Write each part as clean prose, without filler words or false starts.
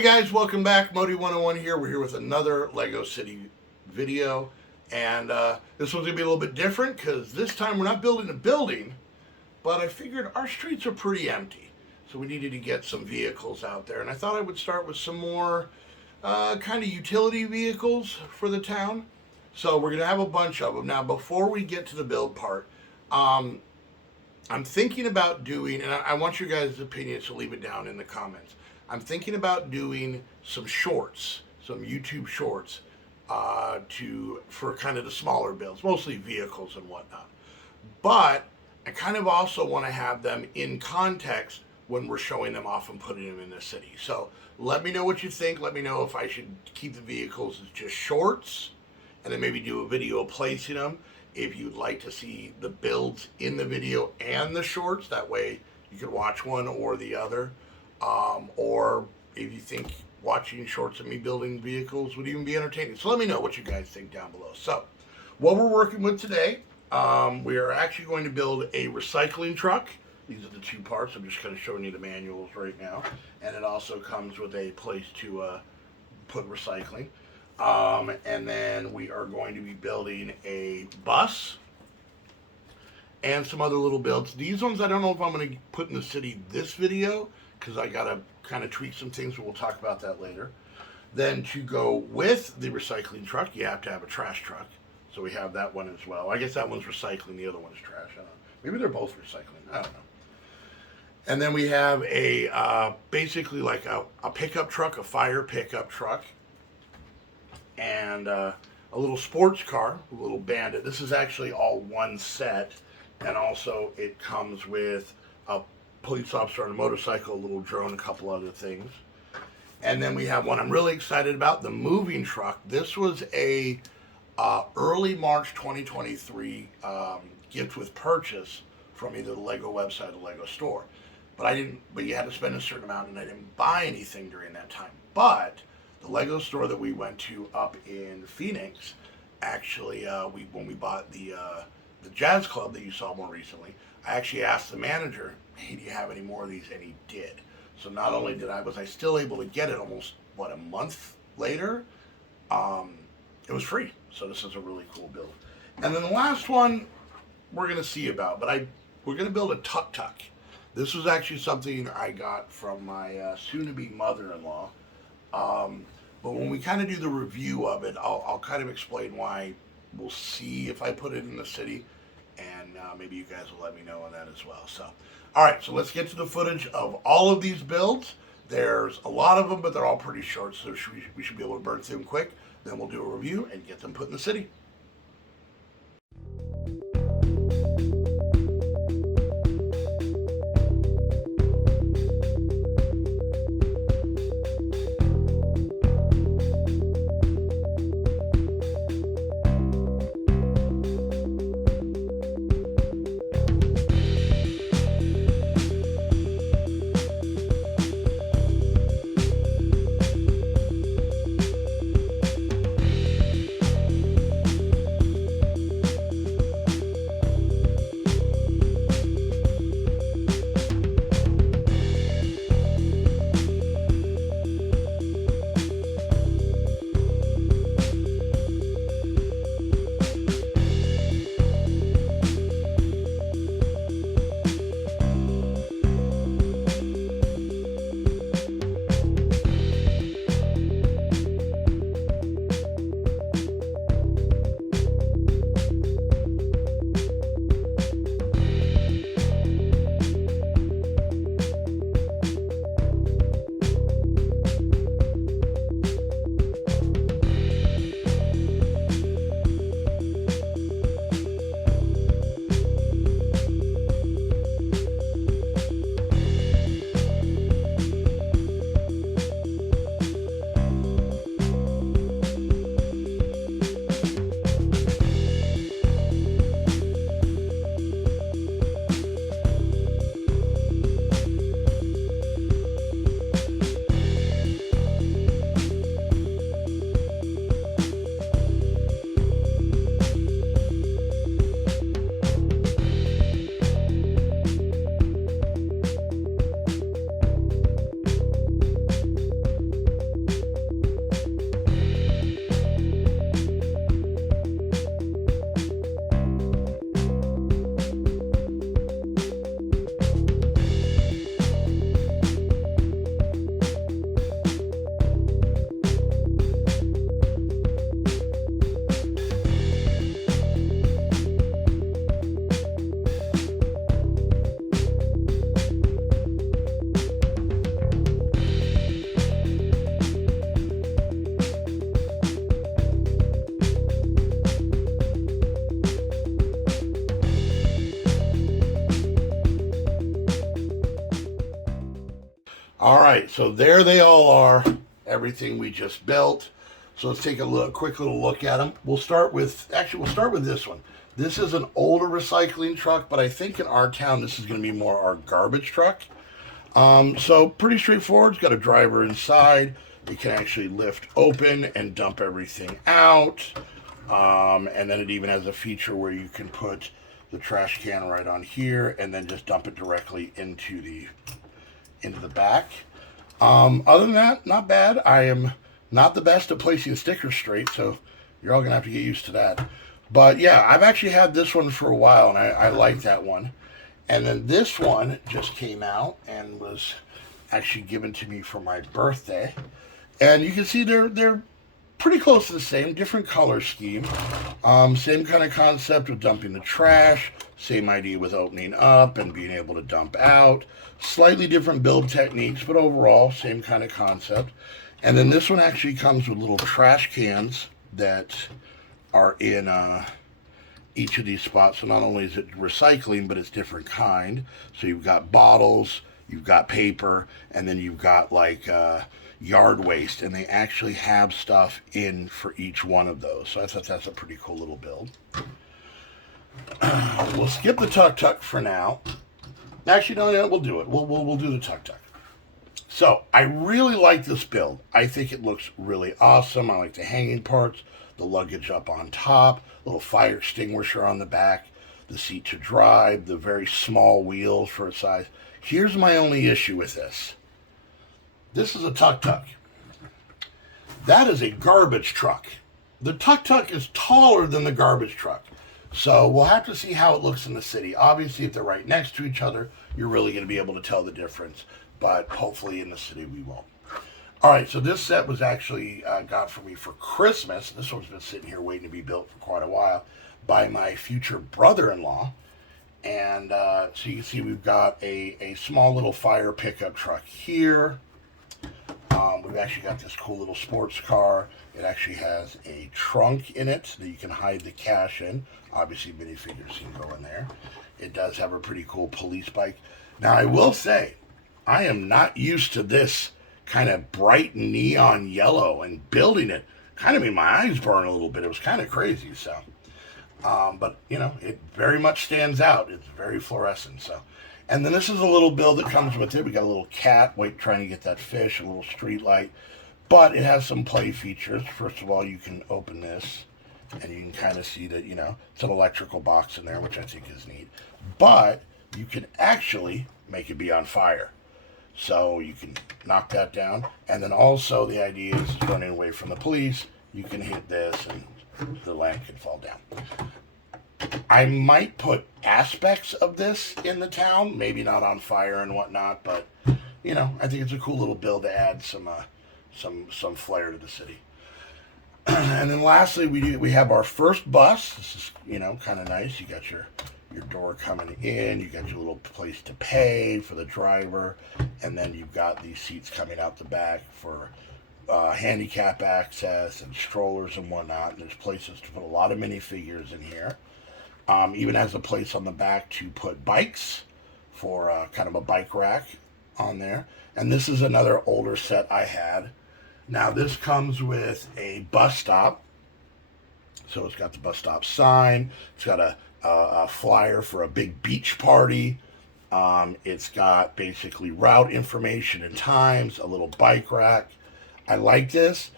Hey guys, welcome back. Modi 101 here. We're here with another Lego City video, and this one's gonna be a little bit different because this time we're not building a building, but I figured our streets are pretty empty, so we needed to get some vehicles out there, and I thought I would start with some more kind of utility vehicles for the town. So we're gonna have a bunch of them. Now, before we get to the build part, I'm thinking about doing, and I want your guys' opinion, so leave it down in the comments. I'm thinking about doing some shorts, some YouTube shorts, for kind of the smaller builds, mostly vehicles and whatnot. But I kind of also want to have them in context when we're showing them off and putting them in the city. So let me know what you think. Let me know if I should keep the vehicles as just shorts, and then maybe do a video placing them. If you'd like to see the builds in the video and the shorts, that way you can watch one or the other. Or if you think watching shorts of me building vehicles would even be entertaining. So let me know what you guys think down below. So what we're working with today, we are actually going to build a recycling truck. These are the two parts. I'm just kind of showing you the manuals right now. And it also comes with a place to put recycling. And then we are going to be building a bus and some other little builds. These ones I don't know if I'm going to put in the city this video, because I got to kind of tweak some things, but we'll talk about that later. Then to go with the recycling truck, you have to have a trash truck. So we have that one as well. I guess that one's recycling, the other one's trash. I don't know. Maybe they're both recycling. I don't know. And then we have a basically like a pickup truck, a fire pickup truck, and a little sports car, a little Bandit. This is actually all one set, and also it comes with a police officer on a motorcycle, a little drone, a couple other things. And then we have one I'm really excited about, the moving truck. This was a early March 2023 gift with purchase from either the Lego website or the Lego store. But you had to spend a certain amount, and I didn't buy anything during that time. But the Lego store that we went to up in Phoenix, actually, when we bought the Jazz Club that you saw more recently, I actually asked the manager, hey, do you have any more of these? And he did. So not only was I still able to get it almost, a month later, it was free. So this is a really cool build. And then the last one we're going to see about, but we're going to build a tuk-tuk. This was actually something I got from my soon-to-be mother-in-law. But when we kind of do the review of it, I'll kind of explain why. We'll see if I put it in the city, and maybe you guys will let me know on that as well. So, all right, so let's get to the footage of all of these builds. There's a lot of them, but they're all pretty short, so we should be able to burn through them quick. Then we'll do a review and get them put in the city. All right, so there they all are, everything we just built. So let's take a quick little look at them. We'll start with this one. This is an older recycling truck, but I think in our town this is going to be more our garbage truck. So pretty straightforward. It's got a driver inside. It can actually lift open and dump everything out. And then it even has a feature where you can put the trash can right on here and then just dump it directly into the back. Other than that, not bad. I am not the best at placing stickers straight, so you're all gonna have to get used to that. But yeah, I've actually had this one for a while, and I like that one. And then this one just came out and was actually given to me for my birthday. And you can see they're pretty close to the same, different color scheme. Same kind of concept with dumping the trash, same idea with opening up and being able to dump out. Slightly different build techniques, but overall, same kind of concept. And then this one actually comes with little trash cans that are in each of these spots. So not only is it recycling, but it's different kind. So you've got bottles, you've got paper, and then you've got like yard waste, and they actually have stuff in for each one of those. So I thought that's a pretty cool little build. We'll skip the tuk-tuk for now. Actually, no, we'll do it. We'll do the tuk-tuk. So I really like this build. I think it looks really awesome. I like the hanging parts, the luggage up on top, little fire extinguisher on the back, the seat to drive, the very small wheels for its size. Here's my only issue with this. This is a tuk-tuk. That is a garbage truck. The tuk-tuk is taller than the garbage truck. So we'll have to see how it looks in the city. Obviously, if they're right next to each other, you're really going to be able to tell the difference. But hopefully in the city we won't. All right, so this set was actually got for me for Christmas. This one's been sitting here waiting to be built for quite a while by my future brother-in-law. And so you can see we've got a small little fire pickup truck here. We've actually got this cool little sports car. It actually has a trunk in it that you can hide the cash in. Obviously, minifigures can go in there. It does have a pretty cool police bike. Now, I will say, I am not used to this kind of bright neon yellow, and building it kind of made my eyes burn a little bit. It was kind of crazy, so. But, you know, it very much stands out. It's very fluorescent, so. And then this is a little build that comes with it. We got a little cat trying to get that fish, a little street light. But it has some play features. First of all, you can open this, and you can kind of see that, you know, it's an electrical box in there, which I think is neat. But you can actually make it be on fire. So you can knock that down. And then also the idea is running away from the police. You can hit this, and the lamp can fall down. I might put aspects of this in the town, maybe not on fire and whatnot, but you know, I think it's a cool little build to add some flair to the city. And then lastly, we have our first bus. This is, you know, kind of nice. You got your door coming in. You got your little place to pay for the driver, and then you've got these seats coming out the back for handicap access and strollers and whatnot. And there's places to put a lot of minifigures in here. Even has a place on the back to put bikes for kind of a bike rack on there. And this is another older set I had. Now this comes with a bus stop. So it's got the bus stop sign. It's got a flyer for a big beach party. It's got basically route information and times, a little bike rack. I like this.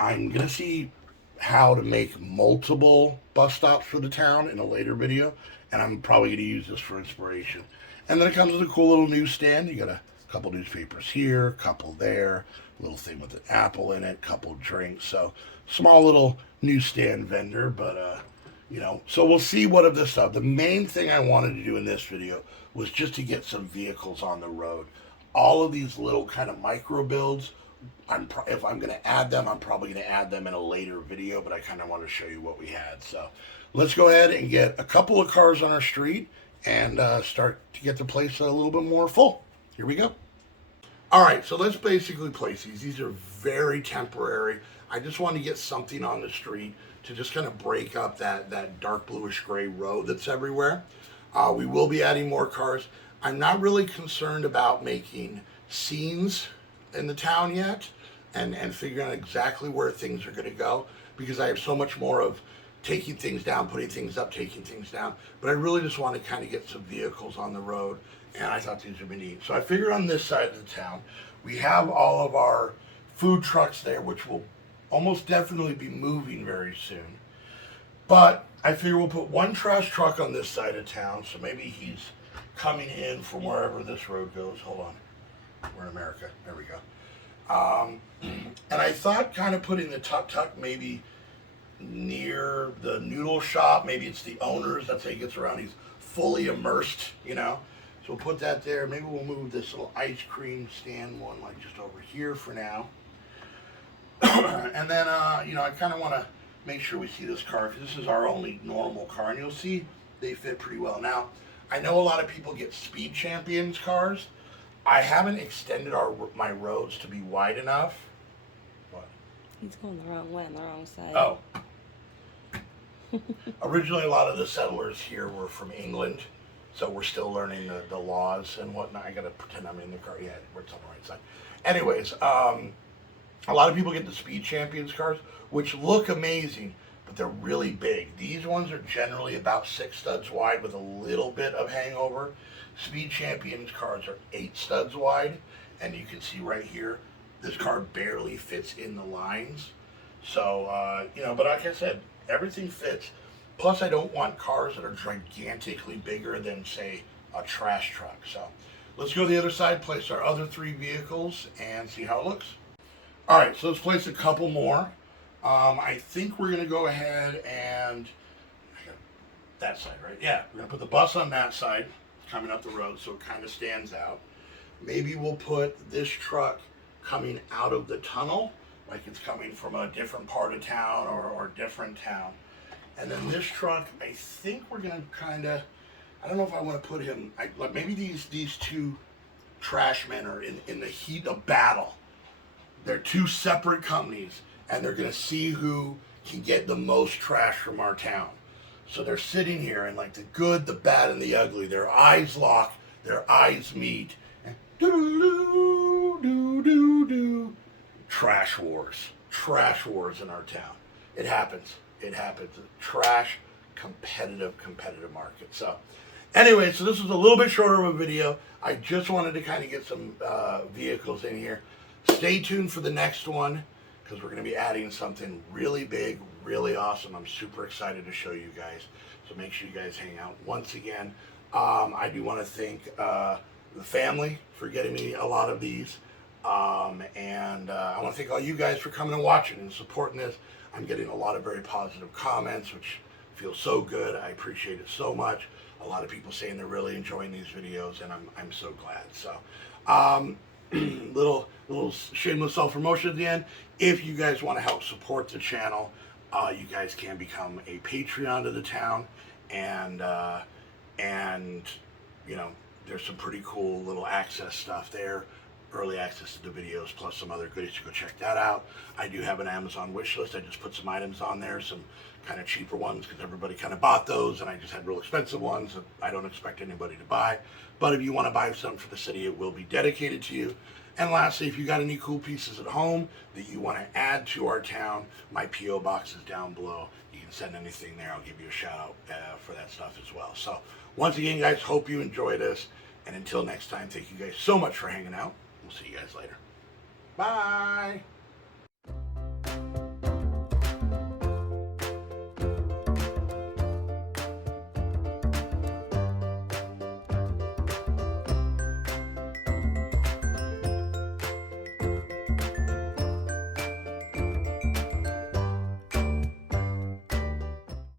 I'm going to see how to make multiple bus stops for the town in a later video, and I'm probably going to use this for inspiration. And then it comes with a cool little newsstand. You got a couple newspapers here, a couple there, a little thing with an apple in it, couple drinks. So small little newsstand vendor, but you know, so we'll see what of this stuff. The main thing I wanted to do in this video was just to get some vehicles on the road. All of these little kind of micro builds, if I'm going to add them, I'm probably going to add them in a later video, but I kind of want to show you what we had. So let's go ahead and get a couple of cars on our street and start to get the place a little bit more full. Here we go. All right, so let's basically place these. These are very temporary. I just want to get something on the street to just kind of break up that dark bluish gray road that's everywhere. We will be adding more cars. I'm not really concerned about making scenes in the town yet, and figuring out exactly where things are going to go, because I have so much more of taking things down, putting things up, taking things down. But I really just want to kind of get some vehicles on the road, and I thought these would be neat. So I figured on this side of the town, we have all of our food trucks there, which will almost definitely be moving very soon. But I figure we'll put one trash truck on this side of town, so maybe he's coming in from wherever this road goes. Hold on. We're in America. There we go. And I thought kind of putting the tuk-tuk maybe near the noodle shop. Maybe it's the owner's. That's how he gets around. He's fully immersed, you know. So we'll put that there. Maybe we'll move this little ice cream stand one like just over here for now. And then, you know, I kind of want to make sure we see this car, because this is our only normal car. And you'll see they fit pretty well. Now, I know a lot of people get Speed Champions cars. I haven't extended my roads to be wide enough. What? He's going the wrong way on the wrong side. Oh. Originally, a lot of the settlers here were from England, so we're still learning the laws and whatnot. I gotta pretend I'm in the car. Yeah, we're on the right side. Anyways, a lot of people get the Speed Champions cars, which look amazing, but they're really big. These ones are generally about 6 studs wide with a little bit of hangover. Speed Champions cars are 8 studs wide, and you can see right here, this car barely fits in the lines. So, you know, but like I said, everything fits. Plus, I don't want cars that are gigantically bigger than, say, a trash truck. So let's go to the other side, place our other 3 vehicles, and see how it looks. All right, so let's place a couple more. I think we're going to go ahead and, that side, right? Yeah, we're going to put the bus on that side, coming up the road, so it kind of stands out. Maybe we'll put this truck coming out of the tunnel, like it's coming from a different part of town or different town. And then this truck, I think we're going to kind of, I don't know if I want to put him, like maybe these 2 trash men are in the heat of battle. They're 2 separate companies, and they're going to see who can get the most trash from our town. So they're sitting here, and like the good, the bad, and the ugly, their eyes lock, their eyes meet, and do-do-do-do-do-do. Trash wars in our town. It happens. Trash, competitive market. So anyway, so this was a little bit shorter of a video. I just wanted to kind of get some vehicles in here. Stay tuned for the next one, because we're going to be adding something really big, really awesome. I'm super excited to show you guys. So make sure you guys hang out. Once again, I do want to thank the family for getting me a lot of these. And I want to thank all you guys for coming and watching and supporting this. I'm getting a lot of very positive comments, which feels so good. I appreciate it so much. A lot of people saying they're really enjoying these videos, and I'm so glad. So, little shameless self-promotion at the end. If you guys want to help support the channel, you guys can become a Patreon to the town, and you know, there's some pretty cool little access stuff there. Early access to the videos, plus some other goodies. Go check that out. I do have an Amazon wish list. I just put some items on there, some kind of cheaper ones, because everybody kind of bought those, and I just had real expensive ones that I don't expect anybody to buy. But if you want to buy something for the city, it will be dedicated to you. And lastly, if you got any cool pieces at home that you want to add to our town, my P.O. box is down below. You can send anything there. I'll give you a shout out for that stuff as well. So once again, guys, hope you enjoy this. And until next time, thank you guys so much for hanging out. We'll see you guys later. Bye.